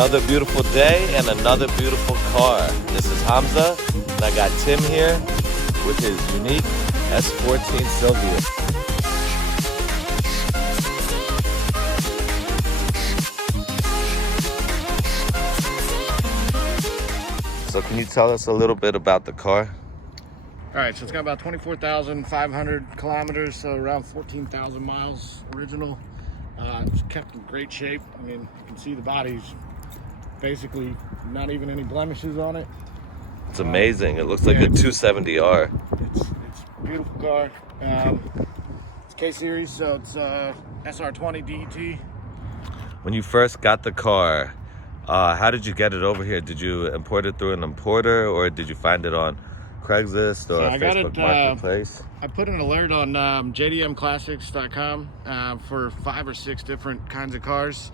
Another beautiful day and another beautiful car. This is Hamza, and I got Tim here with his unique S14 Silvia. So can you tell us a little bit about the car? All right, so it's got about 24,500 kilometers, so around 14,000 miles original. It's kept in great shape. I mean, you can see the body's basically not even any blemishes on it. It's amazing. It looks like a 270R. It's a beautiful car. It's K-Series, so it's SR20 DET. When you first got the car, how did you get it over here? Did you import it through an importer, or did you find it on Craigslist or Facebook Marketplace? I put an alert on JDMclassics.com for 5 or 6 different kinds of cars.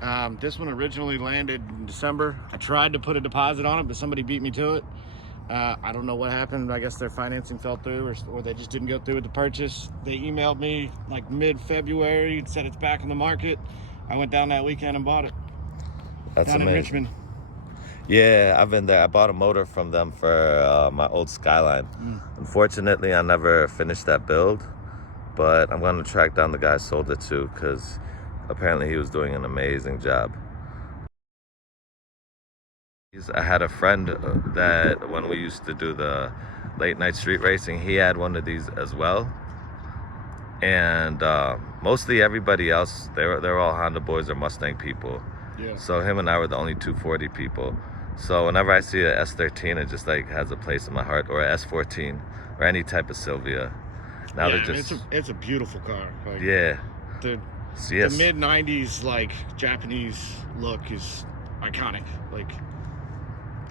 Yeah. This one originally landed in December. I tried to put a deposit on it, but somebody beat me to it. I don't know what happened. I guess their financing fell through, or they just didn't go through with the purchase. They emailed me like mid-February and said it's back in the market. I went down that weekend and bought it. That's down amazing. in Richmond. Yeah, I've been there. I bought a motor from them for my old Skyline. Unfortunately, I never finished that build, but I'm going to track down the guy who sold it to, because apparently he was doing an amazing job. I had a friend that when we used to do the late night street racing, he had one of these as well. And mostly everybody else, they're all Honda boys or Mustang people. Yeah. So him and I were the only 240 people. So whenever I see a S13, it just like has a place in my heart, or a S14, or any type of Silvia. Now yeah, they're just it's a beautiful car. Like, yeah. The Yes. mid '90s like Japanese look is iconic. Like,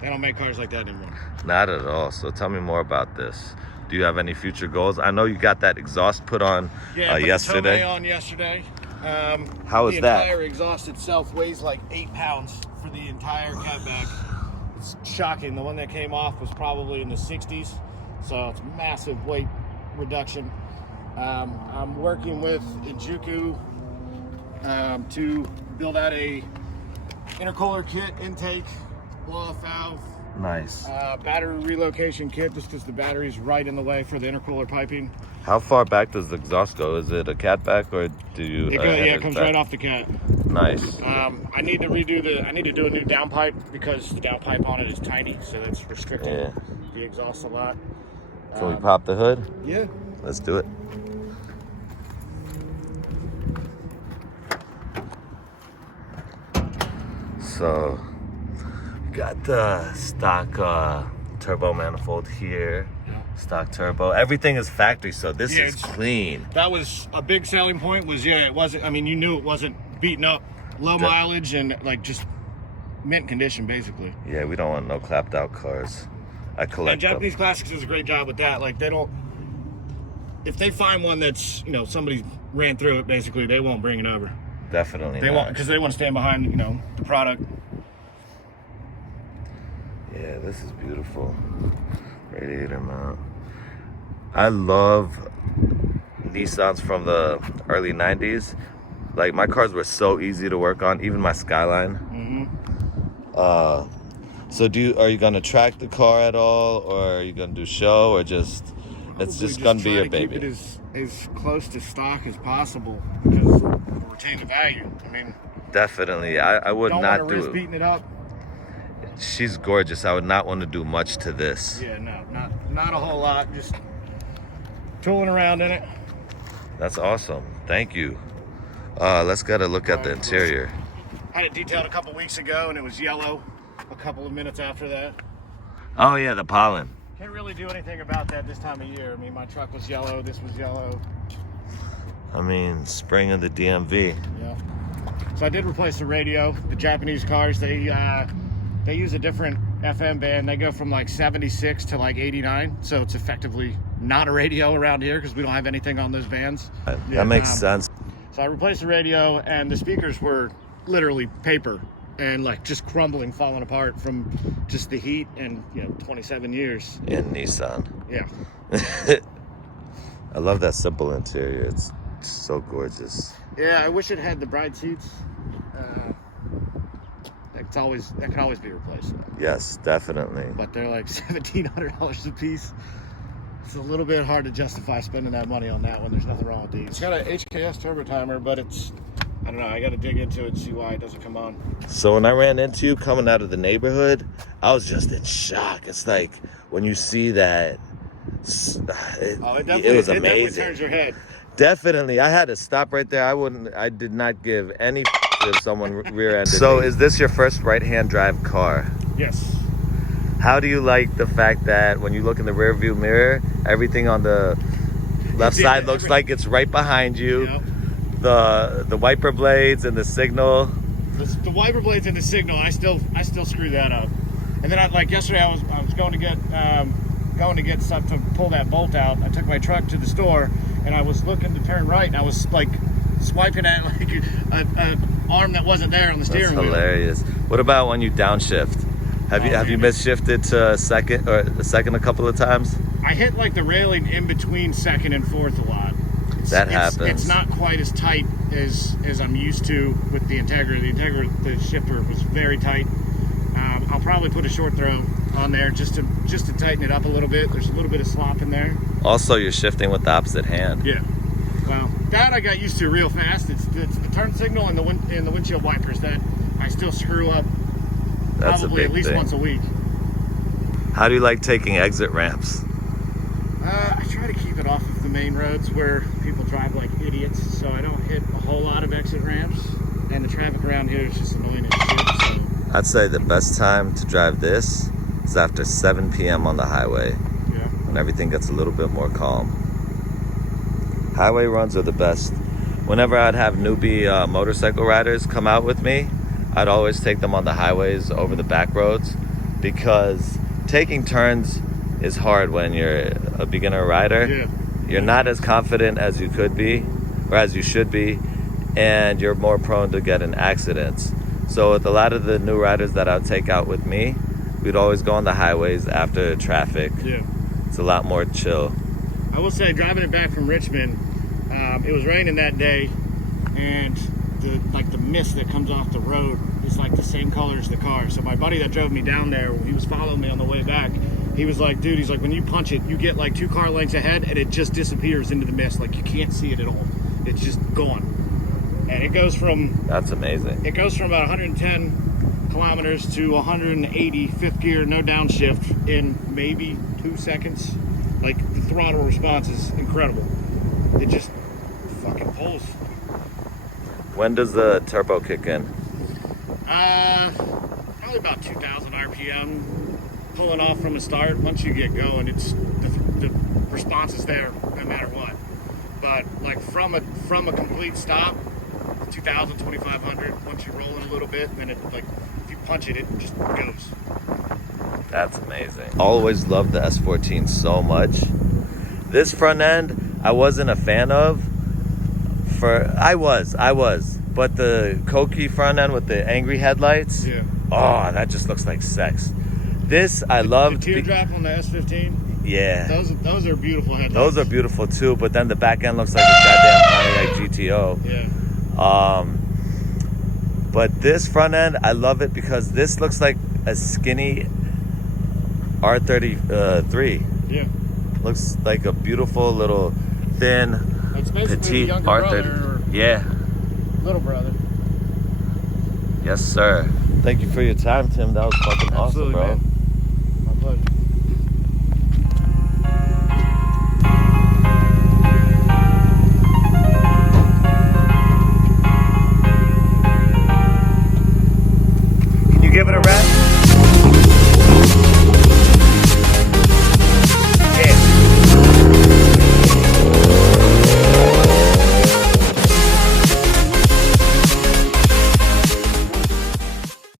they don't make cars like that anymore. Not at all. So tell me more about this. Do you have any future goals? I know you got that exhaust put on yesterday. Yeah, on yesterday. How is that? The entire exhaust itself weighs like 8 pounds for the entire catback. It's shocking. The one that came off was probably in the 60s, so it's massive weight reduction. I'm working with Ijuku to build out a intercooler kit, intake, blow-off valve. Nice. Battery relocation kit, just because the battery's right in the way for the intercooler piping. How far back does the exhaust go? Is it a catback, or do you? It comes right off the cat. Nice. I need to redo I need to do a new downpipe, because the downpipe on it is tiny, so that's restricting the exhaust a lot. Can we pop the hood? Yeah. Let's do it. So, got the stock turbo manifold here. Stock turbo. Everything is factory, so this is clean. That was a big selling point. It wasn't. I mean, you knew it wasn't beaten up, low mileage, and like just mint condition, basically. Yeah, we don't want no clapped out cars. I collect them. Japanese Classics does a great job with that. Like, they don't. If they find one that's, somebody ran through it, basically, they won't bring it over. Definitely. They won't, because they want to stand behind, the product. Yeah, this is beautiful. Radiator mount. I love Nissans from the early 90s. Like, my cars were so easy to work on, even my Skyline. So are you gonna track the car at all, or are you gonna do show, or just it's just gonna be your baby? Keep it as close to stock as possible, because we'll retain the value. I mean, definitely. I would not do it. Beating it up. She's gorgeous. I would not want to do much to this. Yeah, no, not a whole lot. Just tooling around in it. That's awesome. Thank you. Let's get a look at the interior. I had it detailed a couple weeks ago, and it was yellow a couple of minutes after that. Oh yeah, the pollen. Can't really do anything about that this time of year. I mean, my truck was yellow, this was yellow. I mean, spring of the DMV. Yeah. So I did replace the radio. The Japanese cars, they use a different FM band. They go from like 76 to like 89. So it's effectively not a radio around here, because we don't have anything on those bands. That makes sense. So I replaced the radio, and the speakers were literally paper and like just crumbling, falling apart from just the heat and 27 years in Nissan. Yeah. I love that simple interior. It's so gorgeous. Yeah, I wish it had the bride seats. That that can always be replaced. Yes, definitely. But they're like $1,700 a piece. It's a little bit hard to justify spending that money on that when there's nothing wrong with these. It's got an HKS turbo timer, but it's, I don't know, I got to dig into it and see why it doesn't come on. So when I ran into you coming out of the neighborhood, I was just in shock. It's like when you see that, it was amazing. It definitely turns your head. Definitely. I had to stop right there. I did not give any if someone rear-ended So me. Is this your first right-hand drive car? Yes. How do you like the fact that when you look in the rear view mirror, everything on the left side looks like it's right behind you? Yep. The wiper blades and the signal. The wiper blades and the signal, I still screw that up. And then like yesterday, I was going to get stuff to pull that bolt out. I took my truck to the store, and I was looking to turn right, and I was like swiping at like an arm that wasn't there on the steering wheel. That's hilarious. What about when you downshift? Have you misshifted to second a couple of times? I hit like the railing in between second and fourth a lot. That happens. It's not quite as tight as I'm used to with the Integra. The shifter was very tight. I'll probably put a short throw on there just to tighten it up a little bit. There's a little bit of slop in there. Also, you're shifting with the opposite hand. Yeah. Well, that I got used to real fast. It's the turn signal and the windshield wipers that I still screw up. That's probably at least once a week. How do you like taking exit ramps? I try to keep it off of the main roads where people drive like idiots, so I don't hit a whole lot of exit ramps. And the traffic around here is just annoying as shit. So. I'd say the best time to drive this is after 7 p.m. on the highway. Yeah. When everything gets a little bit more calm. Highway runs are the best. Whenever I'd have newbie motorcycle riders come out with me, I'd always take them on the highways over the back roads, because taking turns is hard when you're a beginner rider. Yeah. You're not as confident as you could be, or as you should be, and you're more prone to getting accidents. So with a lot of the new riders that I'd take out with me, we'd always go on the highways after traffic. Yeah. It's a lot more chill. I will say, driving it back from Richmond, it was raining that day, and the mist that comes off the road is like the same color as the car. So my buddy that drove me down there, he was following me on the way back. He was like, dude, he's like, when you punch it, you get like 2 car lengths ahead, and it just disappears into the mist. Like, you can't see it at all. It's just gone. And it goes from... That's amazing. It goes from about 110 kilometers to 180, fifth gear, no downshift, in maybe 2 seconds. Like, the throttle response is incredible. It just fucking pulls. When does the turbo kick in? Probably about 2,000 RPM. Pulling off from a start. Once you get going, it's the response is there no matter what. But like from a complete stop, 2,000, 2,500. Once you roll in a little bit, then it, like, if you punch it, it just goes. That's amazing. Always loved the S14 so much. This front end, I wasn't a fan of. I was. But the Koki front end with the angry headlights, yeah. Oh, that just looks like sex. This I love. The teardrop on the S15. Yeah. Those are beautiful headlights. Those are beautiful too, but then the back end looks like a goddamn Pontiac GTO. Yeah. But this front end, I love it because this looks like a skinny R33. Yeah. Looks like a beautiful little thin, it's basically petite the R30. Yeah. Little brother. Yes, sir. Thank you for your time, Tim. That was fucking Absolutely, awesome, bro. Man. My pleasure.